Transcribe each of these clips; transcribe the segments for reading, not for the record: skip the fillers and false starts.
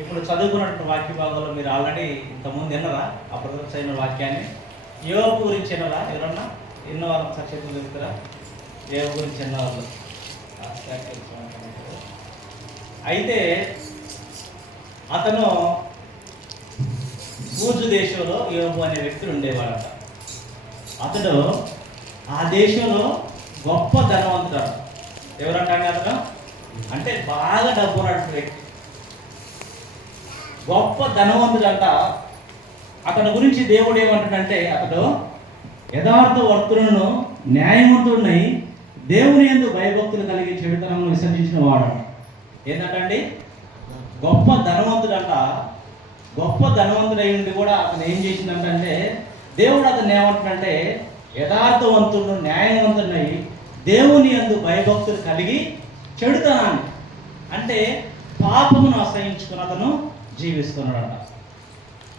ఇప్పుడు చదువుకున్నటువంటి వాక్య భాగంలో మీరు ఆల్రెడీ ఇంతకుముందు విన్నరా ఆ బ్రదర్స్ అయిన వాక్యాన్ని? యోబు గురించి విన్నరా? ఎవరన్నా ఎన్నో వాళ్ళ సక్షేత్రం చెప్తారా? యోబు గురించి ఎన్నో వాళ్ళు అయితే అతను బూజు దేశంలో యోబు అనే వ్యక్తులు ఉండేవాడట. అతడు ఆ దేశంలో గొప్ప ధనవంతుడు. ఎవరంటే అతను అంటే బాగా డబ్బు ఉన్నటువంటి వ్యక్తి, గొప్ప ధనవంతుడంట. అతని గురించి దేవుడు ఏమంటాడంటే అతడు యథార్థవర్తులను న్యాయవంతుడినై దేవుని యందు భయభక్తులు కలిగి చెడుతనమును విసర్జించిన వాడు. ఏంటంటే గొప్ప ధనవంతుడంట. గొప్ప ధనవంతుడై ఉండి కూడా అతను ఏం చేసిందంటే దేవుడు అతను ఏమంటాడంటే యథార్థవంతుడు న్యాయవంతుడినై దేవుని యందు భయభక్తులు కలిగి చెడుతనాన్ని అంటే పాపమును ఆశ్రయించుకుని అతను జీవిస్తున్నాడంట.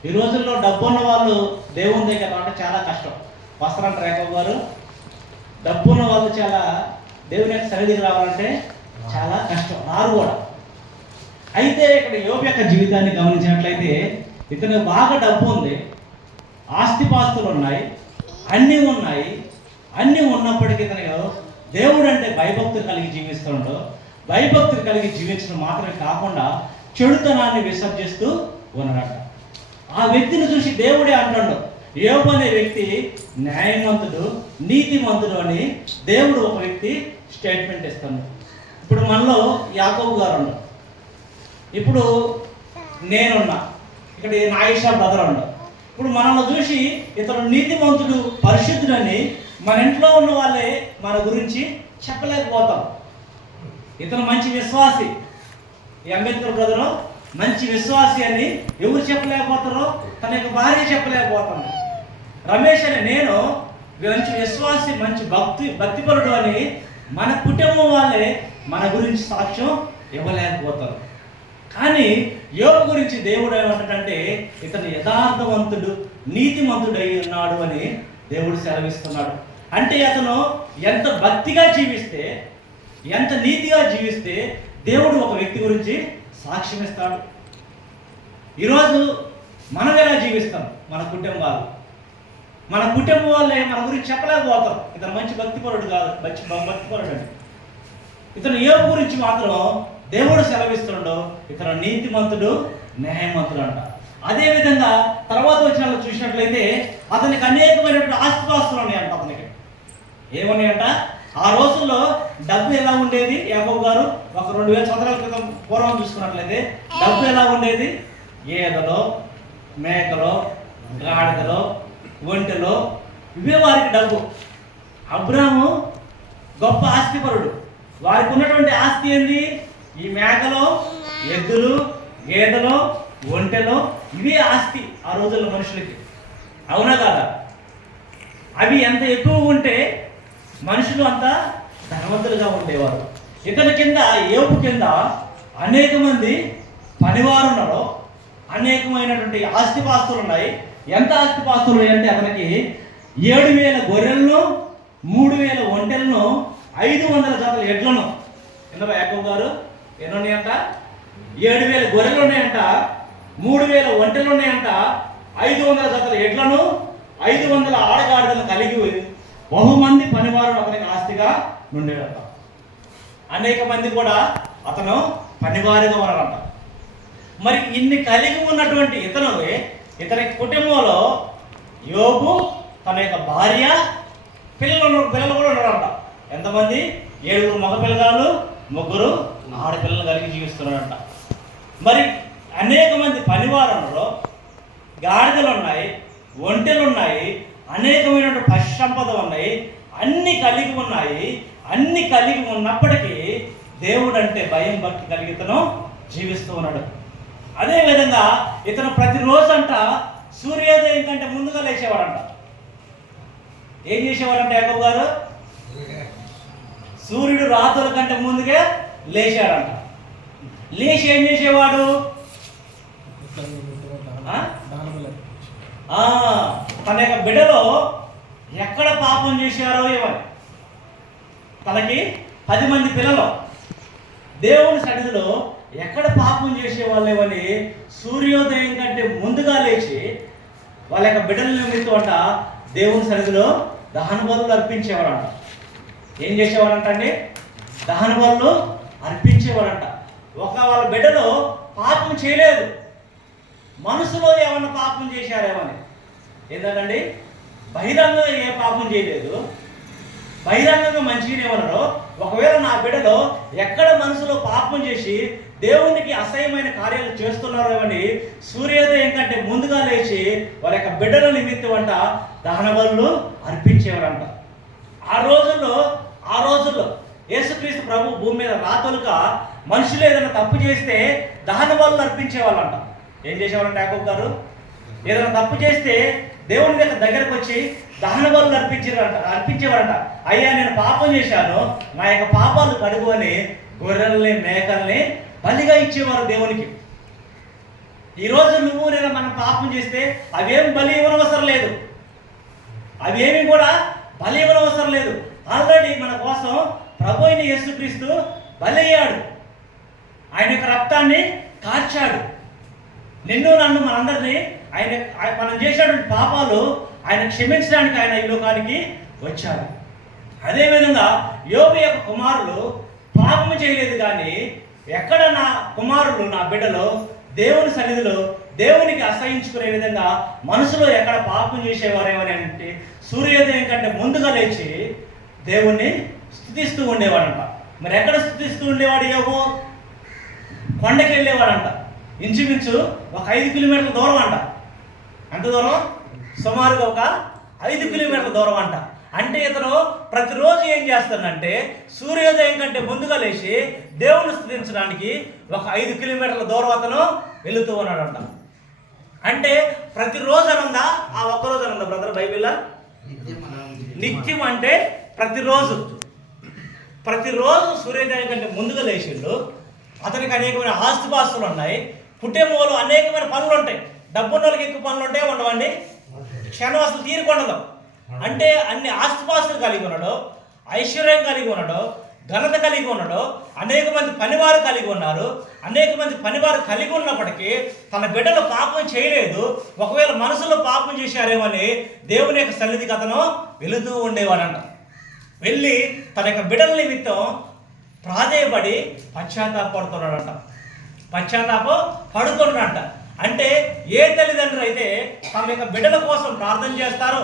ఈ రోజుల్లో డబ్బున్న వాళ్ళు దేవుని దగ్గర అంటే చాలా కష్టం. వస్త్రం రేఖ గారు డబ్బున్న వాళ్ళు చాలా దేవుని యొక్క సన్నిధికి రావాలంటే చాలా కష్టం, రారు కూడా. అయితే ఇక్కడ యోబు యొక్క జీవితాన్ని గమనించినట్లయితే ఇతను బాగా డబ్బు ఉంది, ఆస్తిపాస్తులు ఉన్నాయి, అన్నీ ఉన్నాయి. అన్నీ ఉన్నప్పటికీ ఇతను దేవుడు అంటే భయభక్తులు కలిగి జీవిస్తున్నాడు. భయభక్తులు కలిగి జీవించడం మాత్రమే కాకుండా చెడుతనాన్ని విసర్జిస్తూ ఉన్నాడట. ఆ వ్యక్తిని చూసి దేవుడే అంటాడు, యోబు అనే వ్యక్తి న్యాయవంతుడు, నీతిమంతుడు అని దేవుడు ఒక వ్యక్తి స్టేట్మెంట్ ఇస్తాడు. ఇప్పుడు మనలో యాకోబు గారు ఉన్నారు, ఇప్పుడు నేనున్నా, ఇక్కడ నాగేశ్వర బ్రదర్ ఉన్నా. ఇప్పుడు మనల్ని చూసి ఇతను నీతిమంతుడు, పరిశుద్ధుడు అని మన ఇంట్లో ఉన్న వాళ్ళే మన గురించి చెప్పలేకపోతాం. ఇతను మంచి విశ్వాసి, ఈ అంబేద్కర్ బ్రదరు మంచి విశ్వాసి అని ఎవరు చెప్పలేకపోతారో తన యొక్క భార్య చెప్పలేకపోతాను. రమేష్ అని నేను మంచి విశ్వాసి, మంచి భక్తిపరుడు అని మన కుటుంబం వాళ్ళే మన గురించి సాక్ష్యం ఇవ్వలేకపోతారు. కానీ యోబు గురించి దేవుడు ఏమంటాడంటే ఇతను యథార్థవంతుడు, నీతిమంతుడు అయి ఉన్నాడు అని దేవుడు సెలవిస్తున్నాడు. అంటే అతను ఎంత భక్తిగా జీవిస్తే, ఎంత నీతిగా జీవిస్తే దేవుడు ఒక వ్యక్తి గురించి సాక్ష్యం ఇస్తాడు. ఈరోజు మనం ఎలా జీవిస్తాం? మన కుటుంబాలు, మన కుటుంబం వాళ్ళే మన గురించి చెప్పలేకపోతాం ఇతను మంచి భక్తిపరుడు కాదు, భక్తిపరుడు అని. ఇతను యోబు గురించి మాత్రం దేవుడు సెలవిస్తుండో ఇతను నీతిమంతుడు, న్యాయమంతుడు అంట. అదేవిధంగా తర్వాత వచ్చిన చూసినట్లయితే అతనికి అనేకమైనటువంటి ఆస్తిపాస్తులు ఉన్నాయంట. అతనికి ఏమన్నాయంట? ఆ రోజుల్లో డబ్బు ఎలా ఉండేది? యాకోబు గారు ఒక 2000 సంవత్సరాల క్రితం పూర్వం చూసుకున్నట్లయితే డబ్బు ఎలా ఉండేది? గేదెలో, మేకలో, గాడిదలో, ఒంటెలో, ఇవే వారికి డబ్బు. అబ్రాము గొప్ప ఆస్తిపరుడు. వారికి ఉన్నటువంటి ఆస్తి ఏంది? ఈ మేకలో, ఎద్దులు, గేదెలో, ఒంటెలో, ఇవే ఆస్తి ఆ రోజుల్లో మనుషులకి. అవునా కాదా? అవి ఎంత ఎక్కువ ఉంటే మనుషులు అంతా ధనవంతులుగా ఉండేవారు. ఇతని కింద, యోబు కింద అనేక మంది పనివారు ఉన్నారు, అనేకమైనటువంటి ఆస్తిపాస్తులు ఉన్నాయి. ఎంత ఆస్తిపాస్తులు ఉన్నాయంటే అతనికి 7000 గొర్రెలను, 3000 ఒంటెలను, 500 జతల ఎడ్లను. ఎందుకు యాకోబు గారు ఎన్ని ఉన్నాయంట? 7000 గొర్రెలు ఉన్నాయంట, 3000 ఒంటెలు ఉన్నాయంట, 500 జతల ఎడ్లను, 500 ఆడగాడిదలను కలిగి బహుమంది పనివారు అతనికి ఆస్తిగా ఉండేటంట. అనేక మంది కూడా అతను పనివారిగా ఉన్నాడంట. మరి ఇన్ని కలిగి ఉన్నటువంటి ఇతని కుటుంబంలో యోబు, తన యొక్క భార్య, పిల్లలు కూడా ఉన్నారంట. ఎంతమంది? 7 మగ పిల్లగాళ్ళు, 3 ఆడపిల్లలు కలిగి జీవిస్తున్నారంట. మరి అనేక మంది పనివారు ఉన్నారు, గాడిదలు ఉన్నాయి, ఒంటెలు ఉన్నాయి, అనేకమైనటువంటి పశు సంపద ఉన్నాయి, అన్ని కలిగి ఉన్నాయి. అన్ని కలిగి ఉన్నప్పటికీ దేవుడు అంటే భయం, భక్తి కలిగి ఇతను జీవిస్తూ ఉన్నాడు. అదేవిధంగా ఇతను ప్రతిరోజు అంట సూర్యోదయం కంటే ముందుగా లేచేవాడంట. ఏం చేసేవాడంట యాకోబు గారు? సూర్యుడు రాత్రుల కంటే ముందుగా లేచాడంట. లేచి ఏం చేసేవాడు? తన యొక్క బిడ్డలో ఎక్కడ పాపం చేశారో ఇవ్వాలి. తనకి 10 మంది పిల్లలు, దేవుని సన్నిధిలో ఎక్కడ పాపం చేసేవాళ్ళేమని సూర్యోదయం కంటే ముందుగా లేచి వాళ్ళ యొక్క బిడ్డల నిమిత్తం అంట దేవుని సన్నిధిలో దహన బలులు అర్పించేవారంట. ఏం చేసేవారంట అండి? దహన బలులు అర్పించేవారంట. వాళ్ళ బిడ్డలో పాపం చేయలేదు, మనసులో ఏమన్నా పాపం చేశారేమని. ఏంటండి? బహిరంగంగా ఏ పాపం చేయలేదు, బహిరంగంగా మంచిగానే ఉన్నారు. ఒకవేళ నా బిడ్డలో ఎక్కడ మనసులో పాపం చేసి దేవునికి అసహ్యమైన కార్యాలు చేస్తున్నారేమని సూర్యోదయం కంటే ముందుగా లేచి వాళ్ళ యొక్క బిడ్డల నిమిత్తం అంట దహన బలులు అర్పించేవారంట. ఆ రోజుల్లో యేసుక్రీస్తు ప్రభు భూమి మీద రాతలుగా మనుషులు ఏదైనా తప్పు చేస్తే దహన బలులు అర్పించేవాళ్ళంట. ఏం చేసేవారంట? యాకోబు గారు ఏదైనా తప్పు చేస్తే దేవుని దగ్గరకు వచ్చి దహన బలులు అర్పించేవారంట. అయ్యా, నేను పాపం చేశాను, నా యొక్క పాపాలు కడుగు అని గొర్రెల్ని మేకల్ని బలిగా ఇచ్చేవారు దేవునికి. ఈరోజు నువ్వు నేను మనం పాపం చేస్తే అవేం బలి ఇవ్వనవసరం లేదు, అవేమి కూడా బలి ఇవ్వనవసరం లేదు. ఆల్రెడీ మన కోసం ప్రభు అయిన యేసుక్రీస్తు బలి అయ్యాడు, ఆయన యొక్క రక్తాన్ని కార్చాడు. నిన్ను నన్ను మనందరినీ మనం చేసినటువంటి పాపాలు ఆయన క్షమించడానికి ఆయన ఈ లోకానికి వచ్చాడు. అదేవిధంగా యోబు యొక్క కుమారులు పాపము చేయలేదు, కానీ ఎక్కడ నా కుమారులు నా బిడ్డలో దేవుని సన్నిధిలో దేవునికి అసహించుకునే విధంగా మనసులో ఎక్కడ పాపం చేసేవారేమని అంటే సూర్యోదయం కంటే ముందుగా లేచి దేవుణ్ణి స్తుతిస్తూ ఉండేవాడంట. మరి ఎక్కడ స్తుతిస్తూ ఉండేవాడు యోబు? కొండకి వెళ్ళేవాడంట. ఇంచుమించు ఒక 5 కిలోమీటర్ల దూరం అంట. ఎంత దూరం? సుమారుగా ఒక 5 కిలోమీటర్ల దూరం అంట. అంటే ఇతను ప్రతిరోజు ఏం చేస్తాడంటే సూర్యోదయం కంటే ముందుగా లేచి దేవుని స్తుతించడానికి ఒక 5 కిలోమీటర్ల దూరం అతను వెళుతూ ఉన్నాడంట. అంటే ప్రతిరోజు అనందా? ఆ ఒక్కరోజు అనందా బ్రదర్? బైబిల్లో నిత్యం అంటే ప్రతిరోజు సూర్యోదయం కంటే ముందుగా లేచిండు. అతనికి అనేకమైన ఆస్తిపాస్తులు ఉన్నాయి, కుటుంబంలో అనేకమైన పనులు ఉంటాయి. డబ్బున్న వాళ్ళకి ఎక్కువ పనులు ఉంటాయి, ఉండవండి? క్షణం అసలు తీరుకొండదు. అంటే అన్ని ఆస్తిపాస్తులు కలిగి ఉన్నాడు, ఐశ్వర్యం కలిగి ఉన్నాడు, ఘనత కలిగి ఉన్నాడు, అనేక మంది పనివారు కలిగి ఉన్నారు. అనేక మంది పనివారు కలిగి ఉన్నప్పటికీ తన బిడ్డలు పాపం చేయలేదు. ఒకవేళ మనసులో పాపం చేశారేమని దేవుని యొక్క సన్నిధికి అతను వెళుతూ ఉండేవాడంట. వెళ్ళి తన యొక్క బిడ్డల నిమిత్తం ప్రాధేయపడి పశ్చాత్తాపడుతున్నాడంట. అంటే ఏ తల్లిదండ్రులు అయితే తమ యొక్క బిడ్డల కోసం ప్రార్థన చేస్తారో,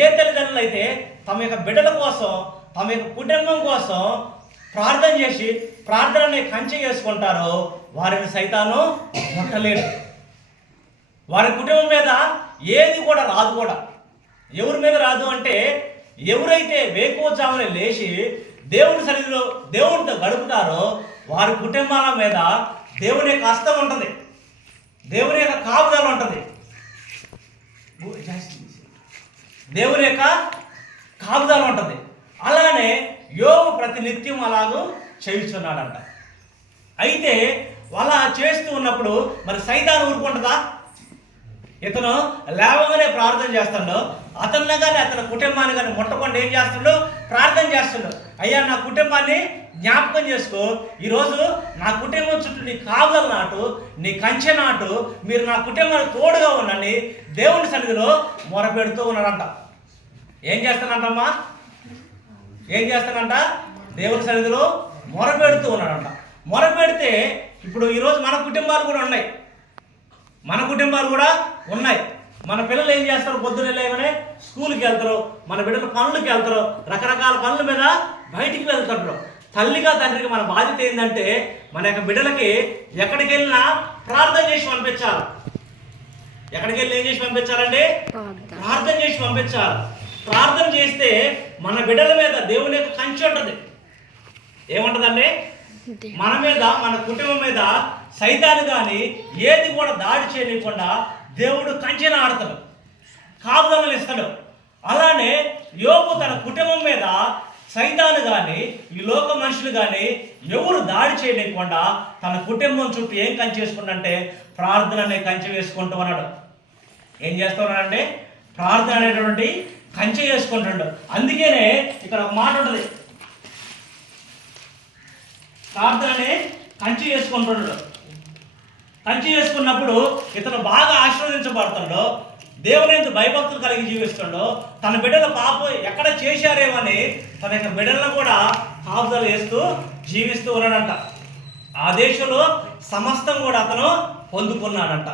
ఏ తల్లిదండ్రులు అయితే తమ యొక్క బిడ్డల కోసం, తమ యొక్క కుటుంబం కోసం ప్రార్థన చేసి ప్రార్థనని కంచె చేసుకుంటారో వారిని సైతాను ముట్టలేడు. వారి కుటుంబం మీద ఏది కూడా రాదు. కూడా ఎవరి మీద రాదు అంటే ఎవరైతే వేకువజామున లేచి దేవుని సన్నిధిలో దేవునితో గడుపుతారో వారి కుటుంబాల మీద దేవుని యొక్క హస్తం ఉంటుంది, దేవుని యొక్క కాపుదల ఉంటుంది, దేవుని యొక్క కాపుదల ఉంటుంది. అలానే యోబు ప్రతినిత్యం అలాగూ చేయుచున్నాడంట. అయితే అలా చేస్తూ ఉన్నప్పుడు మరి సైతాను ఊరుకుంటుందా? ఇతను లేవగానే ప్రార్థన చేస్తాడు, అతన్ని కానీ అతని కుటుంబాన్ని కానీ ముట్టకుండా ఏం చేస్తాడు? ప్రార్థన చేస్తాడు. అయ్యా, నా కుటుంబాన్ని జ్ఞాపకం చేసుకో, ఈరోజు నా కుటుంబం చుట్టూ నీ కాపుదల నాటు, నీ కంచె నాటు, మీరు నా కుటుంబానికి తోడుగా ఉండండి దేవుని సన్నిధిలో మొరపెడుతూ ఉన్నాడంట. ఏం చేస్తానంటమ్మా? ఏం చేస్తానంట? దేవుని సన్నిధిలో మొరపెడుతూ ఉన్నాడంట. మొరపెడితే ఇప్పుడు ఈరోజు మన కుటుంబాలు కూడా ఉన్నాయి, మన పిల్లలు ఏం చేస్తారు? పొద్దున్న లేవనే స్కూల్కి వెళ్తారు, మన బిడ్డలు పనులకి వెళ్తారు, రకరకాల పనుల మీద బయటికి వెళ్తుంటారు. తల్లిగా తండ్రికి మన బాధ్యత ఏంటంటే మన యొక్క బిడ్డలకి ఎక్కడికి వెళ్ళినా ప్రార్థన చేసి పంపించాలి. ఎక్కడికి వెళ్ళి ఏం చేసి పంపించాలండి? ప్రార్థన చేసి పంపించాలి. ప్రార్థన చేస్తే మన బిడ్డల మీద దేవుని యొక్క కంచె ఉంటుంది. ఏముంటుందండి? మన మీద, మన కుటుంబం మీద సైతాను కానీ ఏది కూడా దాడి చేయలేకుండా దేవుడు కంచెను ఆడతాడు, కాపుదలను ఇస్తాడు. అలానే యోబు తన కుటుంబం మీద సైతాను కానీ ఈ లోక మనుషులు కానీ ఎవరు దాడి చేయలేకుండా తన కుటుంబం చుట్టూ ఏం కంచె వేసుకుంటే ప్రార్థన అనే కంచె వేసుకుంటూ ఉన్నాడు. ఏం చేస్తున్నాడంటే ప్రార్థన అనేటువంటి కంచె వేసుకుంటాడు. అందుకనే ఇక్కడ ఒక మాట ఉంటుంది, ప్రార్థనని కంచి చేసుకుంటున్నాడు. కంచి చేసుకున్నప్పుడు ఇతను బాగా ఆశీర్వదించబడుతుండో, దేవుని యందు భయభక్తులు కలిగి జీవిస్తుండో, తన బిడ్డల పాపం ఎక్కడ చేశారేమని తన యొక్క బిడ్డలను కూడా కాపుదల వేస్తూ జీవిస్తూ ఉన్నాడంట. ఆ దేశంలో సమస్తం కూడా అతను పొందుకున్నాడంట.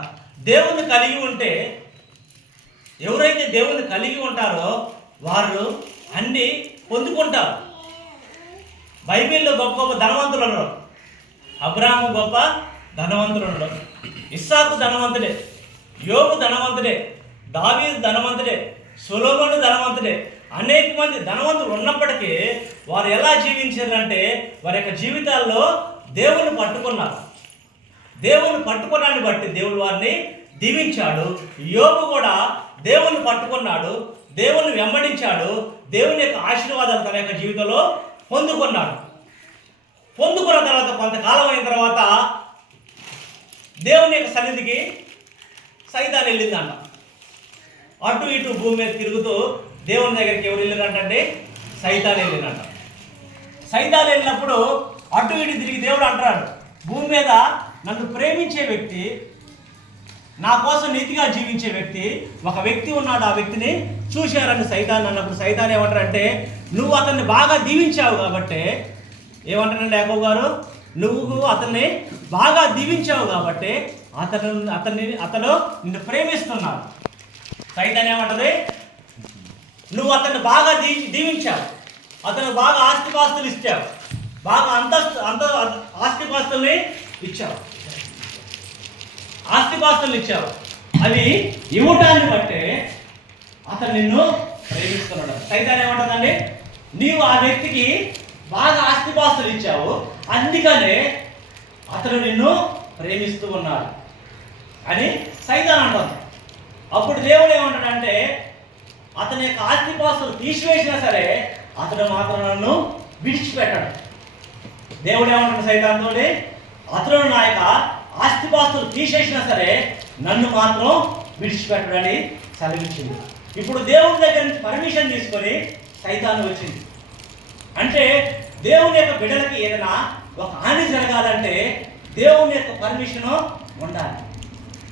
దేవుని కలిగి ఉంటే, ఎవరైతే దేవుని కలిగి ఉంటారో వారు అన్నీ పొందుకుంటారు. బైబిల్లో గొప్ప గొప్ప ధనవంతులు ఉన్నారు. అబ్రాహాము గొప్ప ధనవంతుడు ఉన్నాడు, ఇస్సాకు ధనవంతుడే, యోబు ధనవంతుడే, దావీదు ధనవంతుడే, సొలొమోను ధనవంతుడే. అనేక మంది ధనవంతులు ఉన్నప్పటికీ వారు ఎలా జీవించారంటే వారి యొక్క జీవితాల్లో దేవుని పట్టుకున్నారు. దేవుని పట్టుకున్నాన్ని బట్టి దేవుడు వారిని దీవించాడు. యోబు కూడా దేవుని పట్టుకున్నాడు, దేవుని వెంబడించాడు, దేవుని యొక్క ఆశీర్వాదాలు తన యొక్క జీవితంలో పొందుకున్నాడు. పొందుకున్న తర్వాత కొంతకాలం అయిన తర్వాత దేవుని యొక్క సన్నిధికి సైతాన్ వెళ్ళిందంట. అటు ఇటు భూమి మీద తిరుగుతూ దేవుని దగ్గరికి ఎవరు వెళ్ళినట్టంటే సైతాన్ వెళ్ళినట్ట. సైతాన్ వెళ్ళినప్పుడు అటు ఇటు తిరిగి దేవుడు అంటాడు, భూమి మీద నన్ను ప్రేమించే వ్యక్తి, నా కోసం నీతిగా జీవించే వ్యక్తి, ఒక వ్యక్తి ఉన్నాడు, ఆ వ్యక్తిని చూశారని సైతాన్ అన్నప్పుడు సైతాన్ ఏమంటారంటే, నువ్వు అతన్ని బాగా దీవించావు కాబట్టి, ఏమంటారండి యాకోబు గారు, నువ్వు అతన్ని బాగా దీవించావు కాబట్టి అతను నిన్ను ప్రేమిస్తున్నాడు. సైతాన్ ఏమంటది, నువ్వు అతన్ని బాగా దీవించావు, అతను బాగా ఆస్తిపాస్తులు ఇచ్చావు, బాగా ఆస్తిపాస్తుల్ని ఇచ్చావు, అవి ఇవ్వటాన్ని బట్టే అతను నిన్ను ప్రేమిస్తున్నాడు. సైతాన్ ఏమంటుందండి, నీవు ఆ వ్యక్తికి బాగా ఆస్తిపాస్తులు ఇచ్చావు, అందుకనే అతను నిన్ను ప్రేమిస్తూ ఉన్నాడు అని సైతాన్ అంటుంది. అప్పుడు దేవుడు ఏమంటాడంటే, అతని యొక్క ఆస్తిపాస్తులు తీసివేసినా సరే అతడు మాత్రం నన్ను విడిచిపెట్టాడు. దేవుడు ఏమంటాడు సైతాన్తో, అతను నా యొక్క ఆస్తిపాస్తులు తీసేసినా సరే నన్ను మాత్రం విడిచిపెట్టడని సెలవిచ్చింది. ఇప్పుడు దేవుడి దగ్గర నుంచి పర్మిషన్ తీసుకొని సైతాను వచ్చింది. అంటే దేవుని యొక్క బిడ్డలకి ఏదైనా ఒక హాని జరగాలంటే దేవుని యొక్క పర్మిషను ఉండాలి.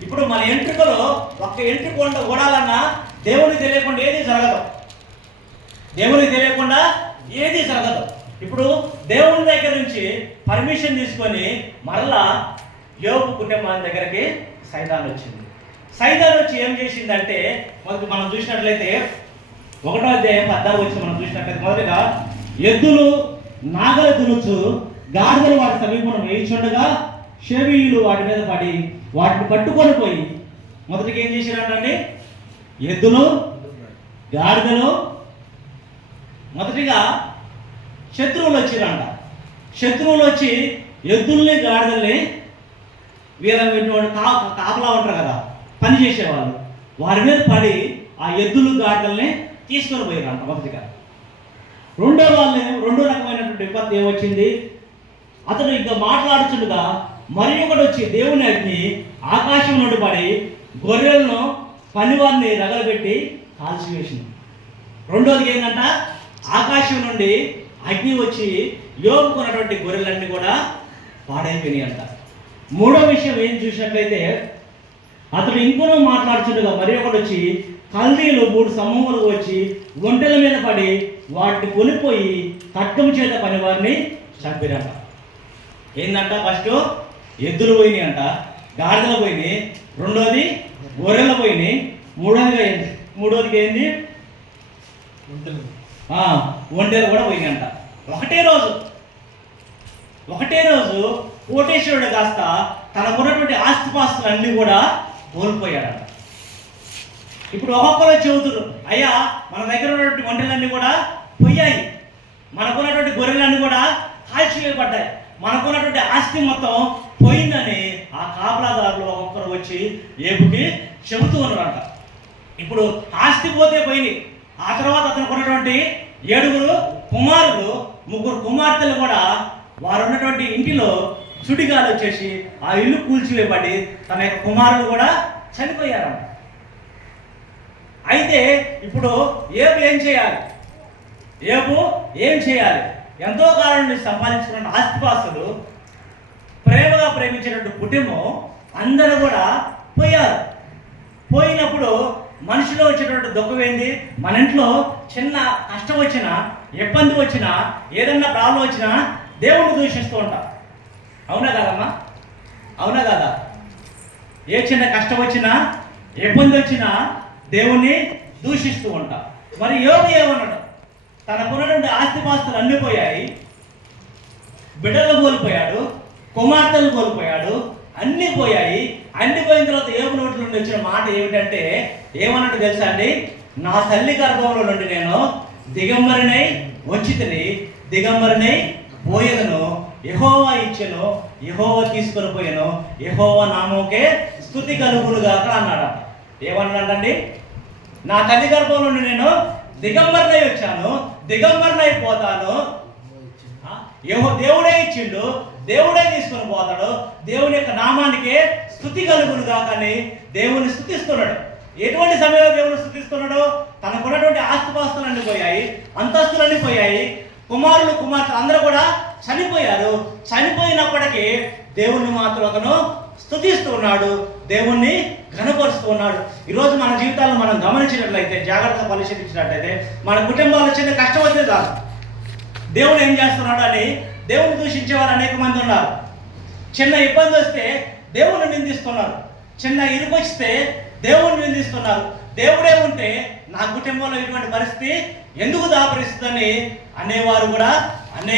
ఇప్పుడు మన ఎంట్రుకలో ఒక్క ఎంట్రుక ఓడాలన్నా దేవునికి తెలియకుండా ఏది జరగదు, దేవునికి తెలియకుండా ఏది జరగదు. ఇప్పుడు దేవుని దగ్గర నుంచి పర్మిషన్ తీసుకొని మరలా యోబు కుటుంబాన్ని దగ్గరికి సైతాన్ వచ్చింది. సైతాన్ వచ్చి ఏం చేసిందంటే, మొదటి మనం చూసినట్లయితే 1వ అధ్యాయం 14 వచ్చి మనం చూసినట్లయితే, మొదటిగా ఎద్దులు నాగలు దునుచు గాడిదలు వాటి సమీపంలో వేయించుండగా షేవీయులు వాటి మీద పడి వాటిని పట్టుకొని పోయి, మొదటికి ఏం చేశారంటే ఎద్దులు గాడిదలు, మొదటిగా శత్రువులు వచ్చిరంట. శత్రువులు వచ్చి ఎద్దుల్ని గాడిదల్ని వీళ్ళ కాపలా ఉంటారు కదా పని చేసేవాళ్ళు, వారి మీద పడి ఆ ఎద్దులు గాడిదల్ని తీసుకొని పోయారంట మొదటిగా. రెండో రకమైనటువంటి విపత్తు ఏమొచ్చింది, అతను ఇంకా మాట్లాడుతుండగా మరి ఒకటి వచ్చి దేవుని అగ్ని ఆకాశం నుండి పడి గొర్రెలను పనివారిని రగలబెట్టి కాల్చివేసింది. రెండోది ఏంటంట, ఆకాశం నుండి అగ్ని వచ్చి యోగుకున్నటువంటి గొర్రెలన్నీ కూడా పాడైపోయినాయి అంట. మూడో విషయం ఏం చూసినట్లయితే, అతడు ఇంకొనో మాట్లాడుతుండగా మరి ఒకటి వచ్చి కల్దీలు 3 సమూహాలకు వచ్చి ఒంటెల మీద పడి వాటిని కొనిపోయి ఖడ్గము చేత పనివారిని చంపిరంట. ఏంటంట, ఫస్ట్ ఎద్దులు పోయినాయి అంట, గాడిదలు పోయినాయి, రెండోది గొర్రెలు పోయినాయి, మూడోదిగా ఏంది ఒంటెలు కూడా పోయినాయి అంట. ఒకటే రోజు కోటేశ్వరుడు కాస్త తనకున్నటువంటి ఆస్తిపాస్తులు అన్నీ కూడా కోల్పోయాడంట. ఇప్పుడు ఒక్కొక్కరు చెబుతున్నారు, అయ్యా మన దగ్గర ఉన్నటువంటి ఒంటెలన్నీ కూడా పోయాయి, మనకున్నటువంటి గొర్రెలన్నీ కూడా కాల్చివేయబడ్డాయి, మనకున్నటువంటి ఆస్తి మొత్తం పోయిందని ఆ కాపలాదారులు ఒక్కొక్కరు వచ్చి ఏపుకి చెబుతూ ఉన్నారంట. ఇప్పుడు ఆస్తి పోతే పోయింది, ఆ తర్వాత అతనికి ఉన్నటువంటి 7 కుమారులు 3 కుమార్తెలు కూడా వారు ఉన్నటువంటి ఇంటిలో సుడిగాలు వచ్చేసి ఆ ఇల్లు కూల్చివేయబడి తన యొక్క కుమారులు కూడా చనిపోయారంట. అయితే ఇప్పుడు ఏబు ఏం చేయాలి? ఎంతో కాలం నుండి సంపాదించుకున్న ఆస్తిపాస్తులు, ప్రేమగా ప్రేమించినట్టు కుటుంబం అందరూ కూడా పోయారు. పోయినప్పుడు మనిషిలో వచ్చేటువంటి దుఃఖం ఏంది? మన ఇంట్లో చిన్న కష్టం వచ్చినా, ఇబ్బంది వచ్చినా, ఏదన్నా ప్రాబ్లం వచ్చినా దేవుణ్ణి దూషిస్తూ ఉంటాం. అవునా కదమ్మా? అవునా కదా? ఏ చిన్న కష్టం వచ్చినా, ఇబ్బంది వచ్చినా దేవుణ్ణి దూషిస్తూ ఉంటాం. మరి యోబు ఏమన్నాడు? తనకున్నటువంటి ఆస్తిపాస్తులు అన్నీ పోయాయి, బిడ్డలు కోల్పోయాడు, కుమార్తెలు కోల్పోయాడు, అన్నీ పోయాయి. అన్ని పోయిన తర్వాత యోబు నోటి నుండి వచ్చిన మాట ఏమిటంటే, ఏమన్నట్టు తెలుసా అండి? నా తల్లి గర్భంలో నుండి నేను దిగంబరినై వచ్చితిని, దిగంబరినై పోయేదను, యెహోవా ఇచ్చెను, యెహోవా తీసుకొని పోయాను, యెహోవా నామోకే స్తుతి కలుగునుగాక అన్నాడు. ఏమన్నాడండి? నా తల్లి గర్భం నుండి నేను దిగంబరినై వచ్చాను, దిగంబరినై పోతాను. దేవుడే ఇచ్చిండు, దేవుడే తీసుకొని పోతాడు, దేవుని యొక్క నామానికి స్తుతి కలుగునుగా కానీ దేవుని స్తుతిస్తున్నాడు. ఎటువంటి సమయంలో దేవుని స్తుతిస్తున్నాడు? తనకున్నటువంటి ఆస్తిపాస్తులన్నీ పోయాయి, అంతస్తులన్నీ పోయాయి, కుమారులు కుమార్తెలు అందరూ కూడా చనిపోయారు. చనిపోయినప్పటికీ దేవుణ్ణి మాత్రం అతను స్తుతిస్తూ ఉన్నాడు, దేవుణ్ణి ఘనపరుస్తూ ఉన్నాడు. ఈరోజు మన జీవితాలను మనం గమనించినట్లయితే, జాగ్రత్తగా పరిశీలించినట్లయితే, మన కుటుంబాల్లో చిన్న కష్టం వచ్చే కాదు, దేవుడు ఏం చేస్తున్నాడు అని దేవుని దూషించేవారు అనేక మంది ఉన్నారు. చిన్న ఇబ్బంది వస్తే దేవుణ్ణి నిందిస్తున్నారు, చిన్న ఇరుకు వస్తే దేవుణ్ణి నిందిస్తున్నారు. దేవుడే ఉంటే నా కుటుంబంలో ఇటువంటి పరిస్థితి ఎందుకు దాపరిస్తుందని అనేవారు కూడా అనేక